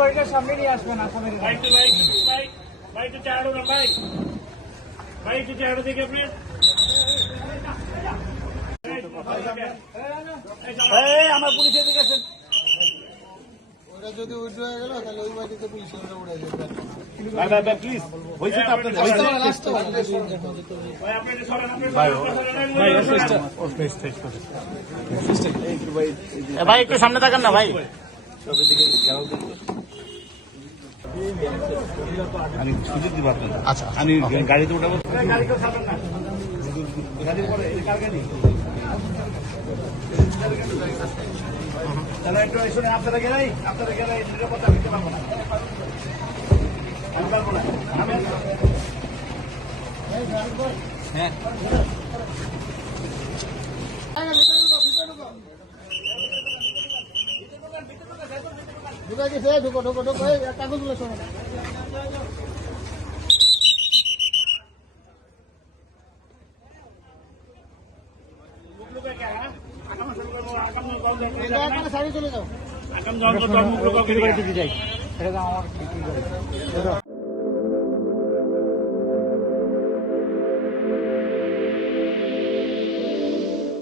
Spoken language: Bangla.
গাড়িটার সামনে নিয়ে আসবেন আসামের ভাই একটু চাড়ো না ভাই, ভাই একটু চাড়ো দেখে প্লিজ। আমার পুলিশ এদিকে আছেন। ওরা যদি উঠে হয়ে গেল তাহলে ওই বাড়িতে পুলিশের উড়ে যাবে। ভাই ভাই ভাই প্লিজ, হয়েছে তো আপনাদের, হয়েছে। ভাই একটু সামনে থাকেন না ভাই। আমি সুযোগ দিব আপনাকে। আচ্ছা, আমি গাড়িতে উঠাবো। আপনারা গেলেই নিরাপত্তা দিতে পারবো না, আমি পারবো না। হ্যাঁ, ঢুকে গেছে, ঢুকো ঢুকো ঢুকো, কাগজগুলো শোনো। সাইডে চলে যাও। আকাম জল